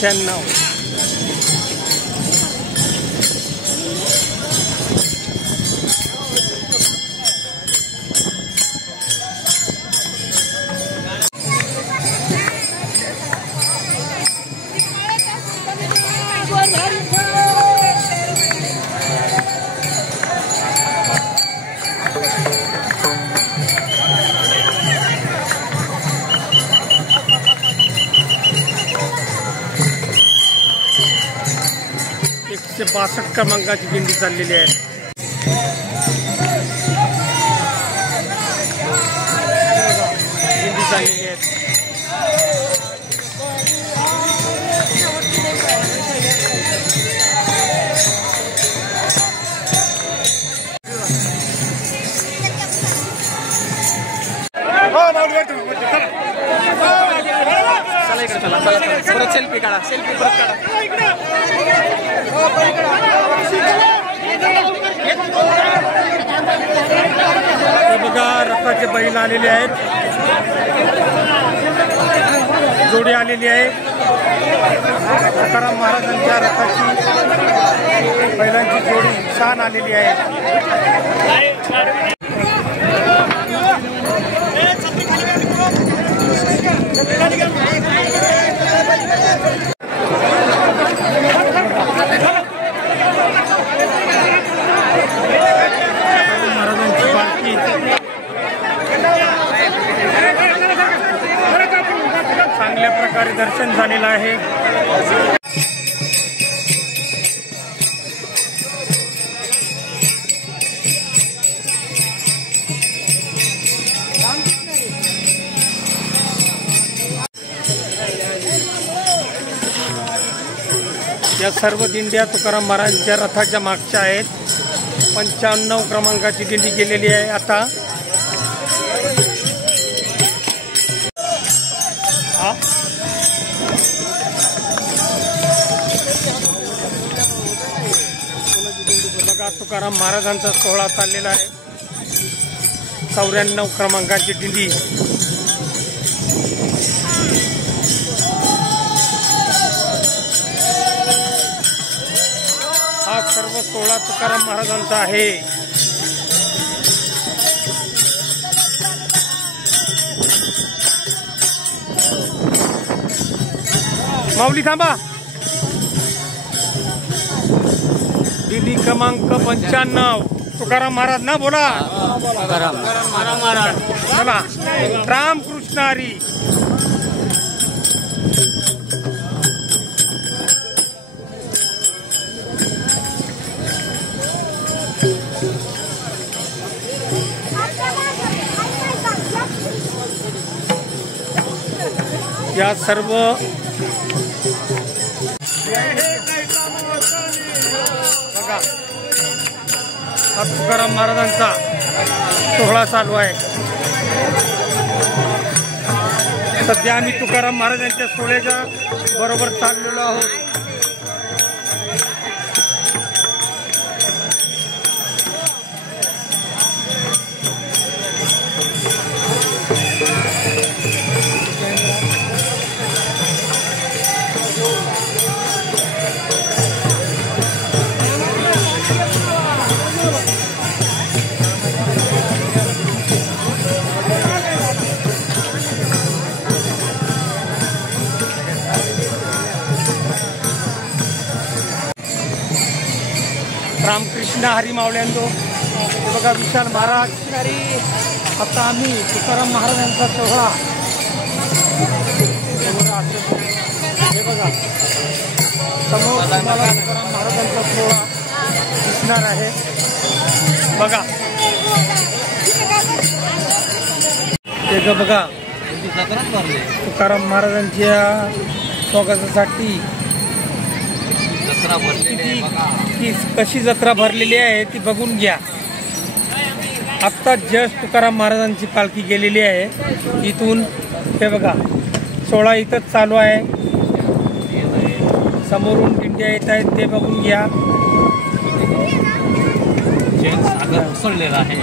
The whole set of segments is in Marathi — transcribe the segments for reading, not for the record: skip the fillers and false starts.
98. एकशे 62 क्रमांकाची दिंडी चाललेली आहे. दिंडी चाललेली आहे. चला इकडे चला चला परत सेल्फी काढा. सेल्फी परत काढा. बघा रथाचे बैल आलेले आहेत. जोडी आलेली आहे. तुकाराम महाराजांच्या रथाची बैलांची जोडी छान आलेली आहे. चांगल्या प्रकारे दर्शन झालेलं आहे. या सर्व दिंड्या तुकाराम महाराजांच्या रथाच्या मागच्या आहेत. 95 क्रमांकाची दिंडी गेलेली आहे. आता बघा तुकाराम महाराजांचा सोहळा चाललेला आहे. 94 क्रमांकाची दिंडी. हा सर्व सोहळा तुकाराम महाराजांचा आहे. माऊली थांबा. दिंडी क्रमांक 95 तुकाराम महाराज ना बोला. चला रामकृष्ण हरी. या सर्व बघा हा तुकाराम महाराजांचा सोहळा चालू आहे. सध्या आम्ही तुकाराम महाराजांच्या सोहळ्याच्या बरोबर चाललेलो आहोत. रामकृष्ण हरी मावल्यांदो. हे बघा विशाल महाराज. आता आम्ही तुकाराम महाराजांचा सोहळा हे बघा समोर तुम्हाला तुकाराम महाराजांचा सोहळा दिसणार आहे. बघा हे बघा तुकाराम महाराजांच्या स्वागतासाठी कशी जत्रा भरलेली आहे ती बघून घ्या. आत्ता जस्ट तुकाराम महाराजांची पालखी गेलेली आहे इथून. हे बघा सोहळा इथंच चालू आहे. समोरून दिंड्या येत आहेत ते बघून घ्या. सागर उसळलेला आहे.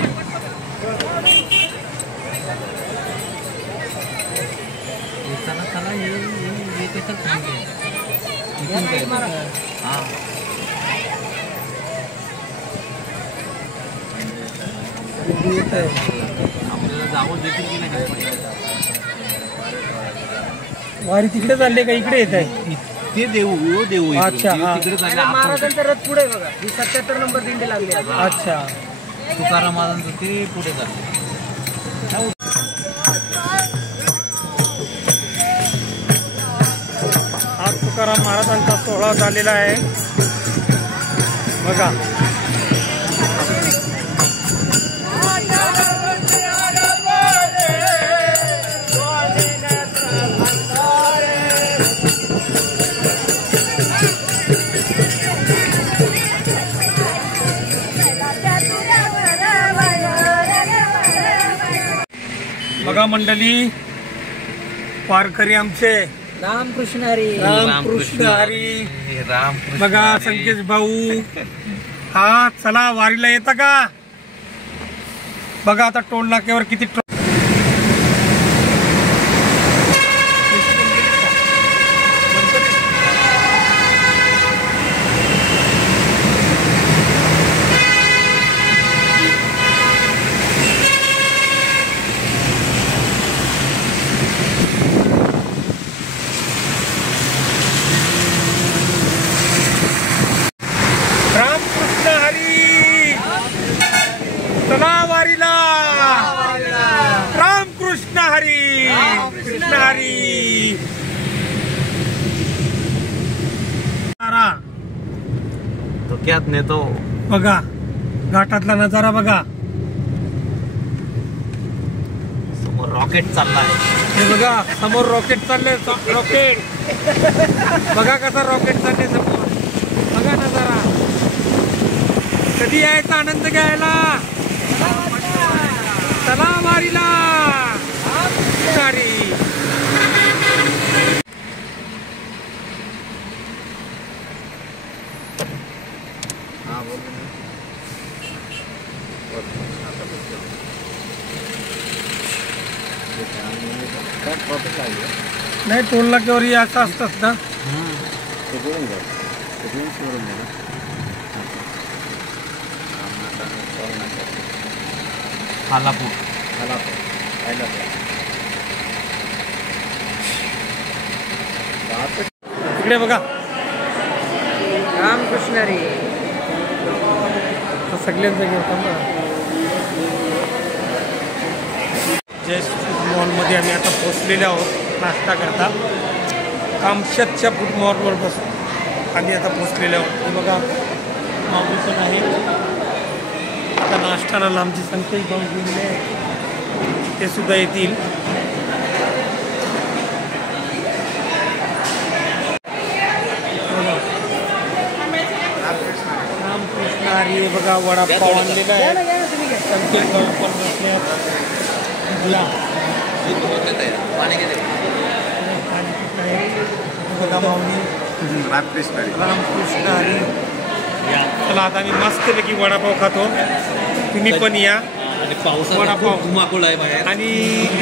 चला चला हां येत आहे. आपल्याला जावं देखील की नाही वारी तिकडे चालले का इकडे येत आहे? ते देऊ देऊ अच्छा, हा. तिकडे चालले महाराजांचा रथ पुढे बघा ही 77 नंबर दिंडी लागली आहे. अच्छा. तुकाराम महाराजांचं ते पुढे चालले. हा तुकाराम महाराजांचा सोहळा झालेला आहे बघा. बघा मंडळी, वारकरी आमचे रामकृष्ण हरी. रामकृष्ण हरी. रामकृष्ण बघा हरी. संकेश भाऊ, हा चला वारीला येता का? बघा आता टोल नाक्यावर किती रामकृष्ण हरी. चला वारीला. रामकृष्ण हरी. कृष्ण हरी. धोक्यात नेतो. बघा घाटातला नजारा बघा. समोर रॉकेट चाललाय. हे बघा समोर रॉकेट चालले. रॉकेट बघा कसा रॉकेट चालले समोर. बघा नजारा. कधी यायचा आनंद घ्यायला. चला वारीला. गाडी नाही टोल नाक्यावर असं असतात ना. हालापूर. इकडे बघा रामकृष्ण हरी. सगळ्यांचं घेऊन जस्ट फूड मॉलमध्ये आम्ही आता पोचलेले आहोत नाश्ता करता. कामशेतच्या फूड मॉलवर बसून आम्ही आता पोचलेले आहोत. हे बघा माऊली पण आहे. आता नाश्त्याला आमची संकेश भाऊ गेलेले आहे, ते सुद्धा येतील. रामकृष्ण हरी. बघा वडापाव आणलेला आहे. संकेश भाऊ पण बसले. बघा माऊली. रामकृष्ण हरी. चला आता आम्ही मस्तपैकी वडापाव खातो. तुम्ही पण या. आणि पावसाचा वडापाव. खूप धुमाकूळ आहे बाहेर. आणि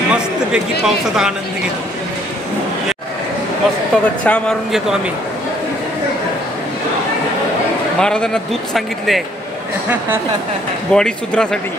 मस्तपैकी पावसाचा आनंद घेतो. मस्त आता चहा मारून घेतो आम्ही. महाराजांना दूध सांगितले बॉडी सुधारासाठी.